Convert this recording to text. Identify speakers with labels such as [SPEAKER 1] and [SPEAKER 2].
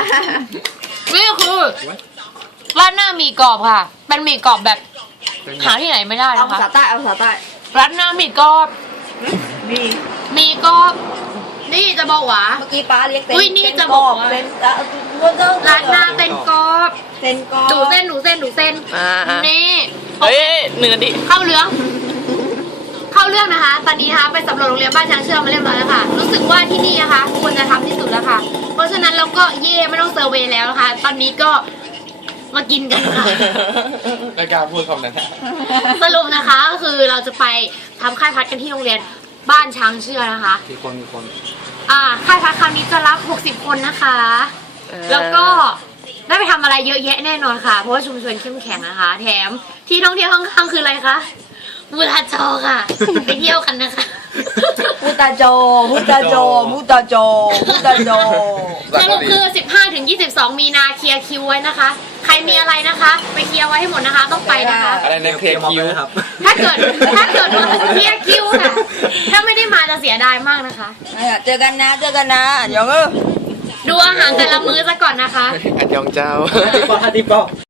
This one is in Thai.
[SPEAKER 1] นี่คือร้านหน้าหมี่กรอบค่ะเป็นหมี่กรอบแบบหาที่ไหนไม่ได้
[SPEAKER 2] เอา
[SPEAKER 1] นะ
[SPEAKER 2] ภา
[SPEAKER 1] คะ
[SPEAKER 2] ษาใต้เอาภาษาใต้
[SPEAKER 1] ร้านหน้าหมี่กรอบ
[SPEAKER 2] มี
[SPEAKER 1] หมี่กรอบนี่จะบอกว่า
[SPEAKER 2] เมื่อกี้ป้าเรียกเต้น
[SPEAKER 1] อุ้ยนี่
[SPEAKER 2] เต้น
[SPEAKER 1] จะ
[SPEAKER 2] ก
[SPEAKER 1] บ
[SPEAKER 2] ร
[SPEAKER 1] อ
[SPEAKER 2] อก บ
[SPEAKER 1] ว่า
[SPEAKER 2] เต้น
[SPEAKER 1] ร้านหน้าเต้นกรอบ
[SPEAKER 2] เต้นกรอบ
[SPEAKER 1] ดูเส้นนี่
[SPEAKER 3] เฮ้ย1 นาที
[SPEAKER 1] เข้าเรื่องนะคะ ตอนนี้นะคะไปสำรวจโรงเรียนบ้านช้างเชื่อมมาเรียบร้อยแล้วค่ะ รู้สึกว่าที่นี่นะคะควรจะทำที่สุดแล้วค่ะ เพราะฉะนั้นเราก็เย่ไม่ต้องเซอร์เวย์แล้วนะคะ ตอนนี้ก็มากินกันค่ะ
[SPEAKER 4] รายการพูดคำนั้นนะ
[SPEAKER 1] สรุปนะคะก็คือเราจะไปทำค่ายพัดกันที่โรงเรียนบ้านช้างเชื่อนะคะ
[SPEAKER 4] มีคน
[SPEAKER 1] ค่ายพัดคราวนี้จะรับ 60 คนนะคะ แล้วก็ได้ไปทำอะไรเยอะแยะแน่นอนค่ะ เพราะว่าชุมชนเข้มแข็งนะคะ แถมที่ท่องเที่ยวข้างๆคืออะไรคะมูลาจอค่ะ ไปเที่ยวกันนะคะ
[SPEAKER 2] มุตาโจมุตาโจมุตาโจมุตาโจ
[SPEAKER 1] สรุปคือ 15-22 มีนาเคลียร์คิวไว้นะคะ ใครมีอะไรนะคะ ไปเคลียร์ไว้ให้หมดนะคะ ต้องไปนะคะ
[SPEAKER 4] อะไรในเคลียร์คิวครับ
[SPEAKER 1] ถ้าเกิดว่าเคลียร์คิวค่ะ ถ้าไม่ได้มาจะเสียดายมากนะคะ
[SPEAKER 2] เจอกันนะเดี๋ยว
[SPEAKER 1] ดูอาหารแต่ละมื้อซะก่อนนะคะ
[SPEAKER 4] อันยองเจ้า
[SPEAKER 3] ตีปอ